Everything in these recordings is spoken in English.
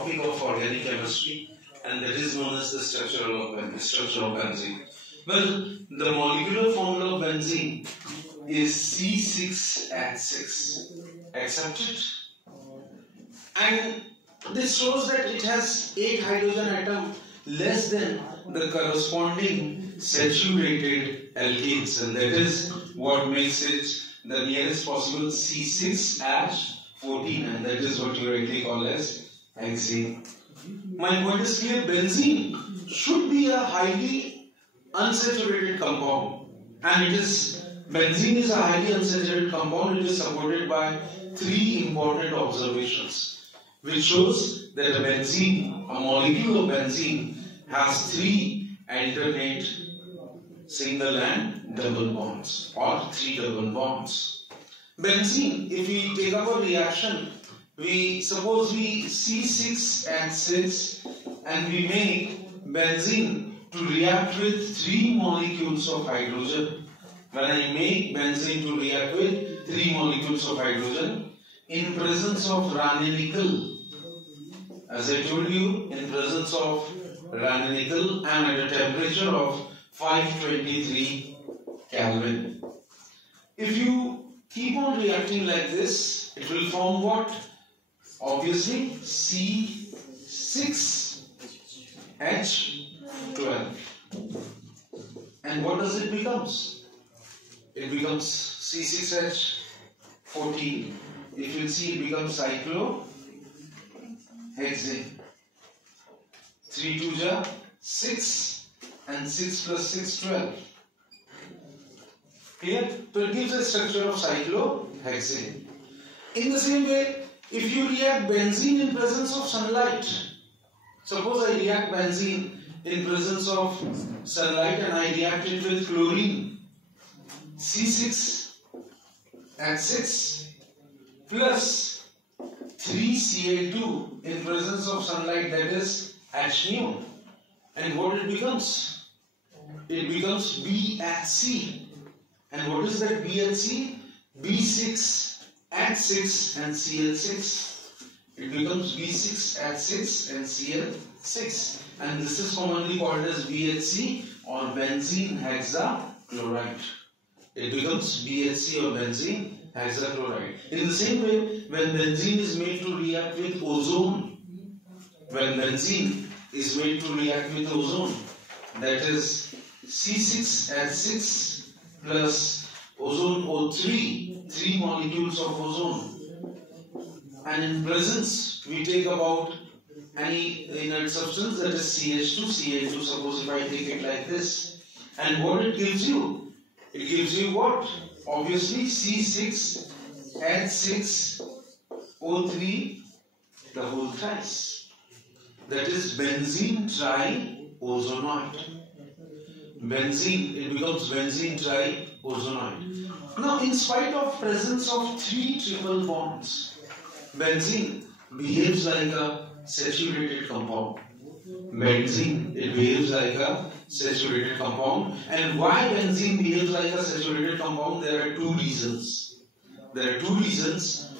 topic of organic chemistry, and that is known as the structure of benzene. Well, the molecular formula of benzene is C6H6. Accepted? And this shows that it has 8 hydrogen atoms less than the corresponding saturated alkanes, and that is what makes it the nearest possible C6H14, and that is what you rightly call as hexane. My point is clear. Benzene should be a highly unsaturated compound, and benzene is a highly unsaturated compound. It is supported by 3 important observations, which shows that a molecule of benzene has 3 alternate single and double bonds, or 3 double bonds. Benzene, if we take up a reaction, suppose we C6H6 and we make benzene to react with 3 molecules of hydrogen. When I make benzene to react with 3 molecules of hydrogen in presence of ranitidine, as I told you, in presence of ranitidine and at a temperature of 523 Kelvin. If you keep on reacting like this, it will form what? Obviously C6H12. And what does it becomes? It becomes C6H14. If you see, it becomes cyclohexane. 3 2 ja 6 and 6 plus 6 12. Clear? So it gives a structure of cyclohexane. In the same way, if you react benzene in presence of sunlight, suppose I react benzene in presence of sunlight and I react it with chlorine, C6H6 plus 3Cl2 in presence of sunlight, that is H nu, and what it becomes? It becomes BHC. And what is that BHC? B6H6 and Cl6. It becomes B6H6 and Cl6, and this is commonly called as BHC or benzene hexachloride. It becomes BHC or benzene hexachloride. In the same way, when benzene is made to react with ozone, that is C6H6 plus ozone O3, 3 molecules of ozone, and in presence we take about any inert substance, that is CH2, suppose if I take it like this, and what it gives you? It gives you what? Obviously C6H6O3 the whole thrice. That is benzene triozonoid. It becomes benzene triozonoid. Now, in spite of presence of 3 triple bonds, benzene behaves like a saturated compound. It behaves like a saturated compound. And why benzene behaves like a saturated compound? There are 2 reasons.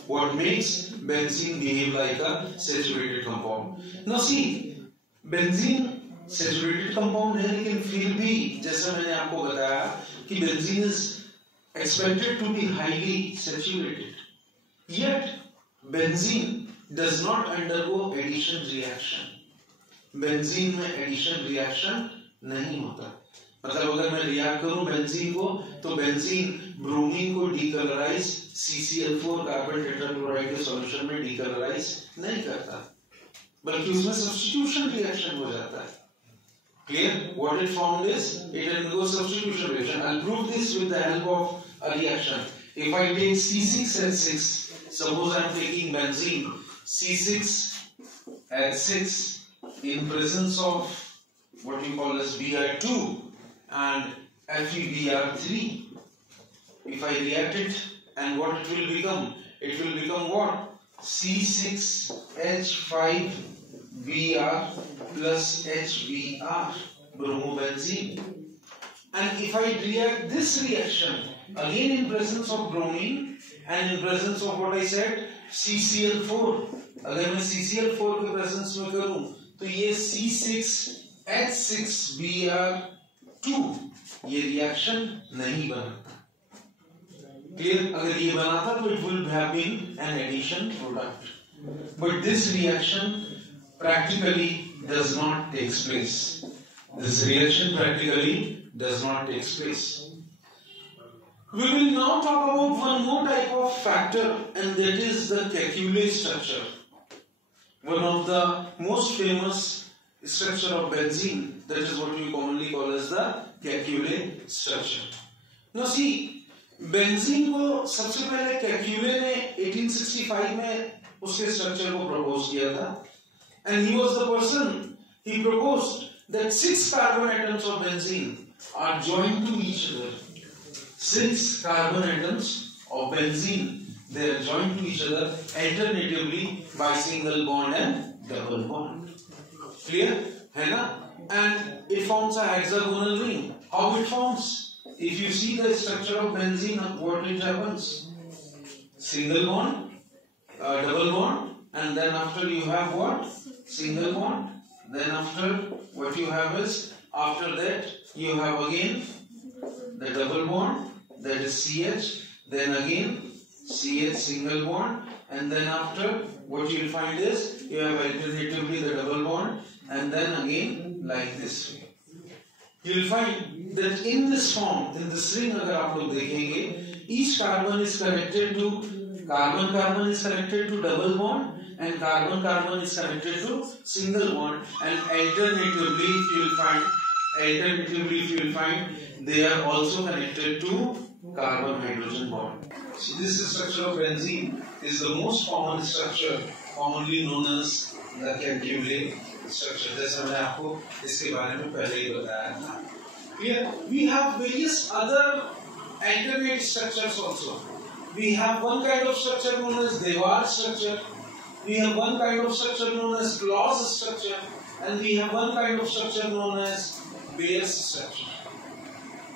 What makes benzene behave like a saturated compound. Now see, benzene saturated compound है, लेकिन फिर भी जैसा मैंने आपको बताया कि benzene is expected to be highly saturated. Yet benzene does not undergo addition reaction. Benzene में addition reaction नहीं होता. मतलब अगर मैं रिएक्ट करूं बेंजीन को, तो बेंजीन ब्रोमीन को डीकलराइज CCl4 कार्बन टेट्राक्लोराइड के सॉल्यूशन में डीकलराइज नहीं करता, बल्कि उसमें सब्स्टिट्यूशन रिएक्शन हो जाता है. Clear? What it found is it undergoes substitution reaction. I'll prove this with the help of a reaction. If I take C6H6, suppose I'm taking benzene C6H6 in presence of what you call as Br2 and FeBr3. If I react it, and what it will become? It will become what? C6H5Br plus HBr, bromobenzene. And if I react this reaction again in presence of bromine and in presence of what I said, CCl4, अगर मैं CCl4 के presence में करूं तो ये C6H6Br2 ये reaction नहीं बनाता. क्लियर? अगर ये बनाता तो it would have been an addition product. But this reaction practically does not take place. This reaction practically does not take place. We will now talk about one more type of factor, and that is the Kekulé structure. One of the most famous structure of benzene, that is what we commonly call as the Kekulé structure. Now see, benzene को सबसे पहले Kekulé ने 1865 में उसके structure को propose किया था, and he was the person he proposed that 6 carbon atoms of benzene are joined to each other. 6 carbon atoms of benzene, they are joined to each other alternatively by single bond and double bond. Clear? है ना? And it forms a hexagonal ring. How it forms? If you see the structure of benzene, what it happens? Single bond, double bond, and then after you have what? Single bond. Then after what you have is, after that you have again the double bond, that is CH, then again CH single bond, and then after what you will find is you have alternatively the double bond, and then again like this way. You will find that in this form, in this ring, अगर आप लोग देखेंगे, each carbon is connected to carbon is connected to double bond, and carbon is connected to single bond, and alternatively you will find they are also connected to carbon hydrogen bond. So this structure of benzene is the most common structure, commonly known as the Kekulé structure. जैसा मैंने आपको इसके बारे में पहले ही बताया था. Here we have various other alternate structures also. We have one kind of structure known as Dewar structure. We have one kind of structure known as clause structure, and we have one kind of structure known as Bayes structure.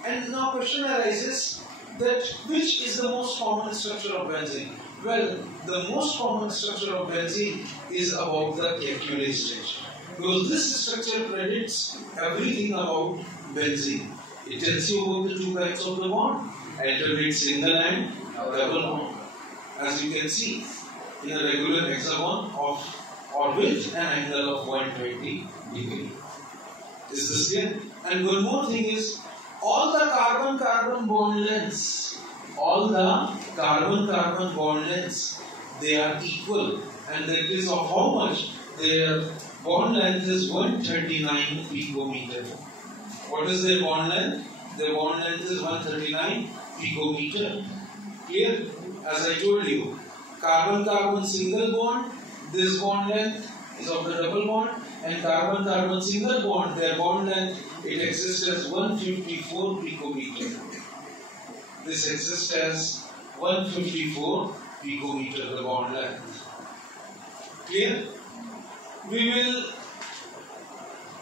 And now question arises that which is the most common structure of benzene? Well, the most common structure of benzene is about the Kekulé structure, because this structure predicts everything about benzene. It tells you about the two kinds of the bond, alternate single and double bond. As you can see, in a regular hexagon of orbit, an angle of 120 degree. Is this clear? And one more thing is, all the carbon-carbon bond lengths, they are equal, and that is of how much? Their bond length is 139 picometer. What is their bond length? Their bond length is 139 picometer. Clear? As I told you, carbon-carbon single bond, this bond length is of the double bond, and carbon-carbon single bond, their bond length, it exists as 154 picometer. This exists as 154 picometer, the bond length. Clear? We will,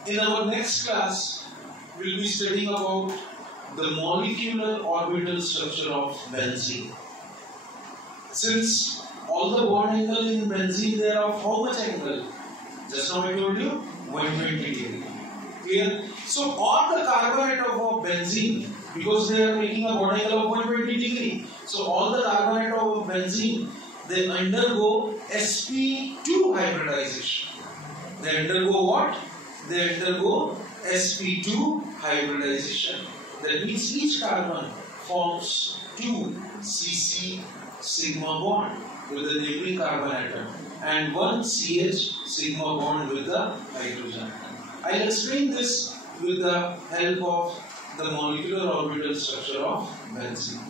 in our next class, we will be studying about the molecular orbital structure of benzene. Since all the bond angle in benzene, they are of how much angle? Just now I told you, 120 degree. Clear? So all the carbon atom of benzene, because they are making a bond angle of 120 degree, so all the carbon atom of benzene, they undergo sp2 hybridization. They undergo what? They undergo sp2 hybridization. That means each carbon forms 2 CC sigma bond with the neighboring carbon atom, and 1 CH sigma bond with the hydrogen atom. I'll explain this with the help of the molecular orbital structure of benzene.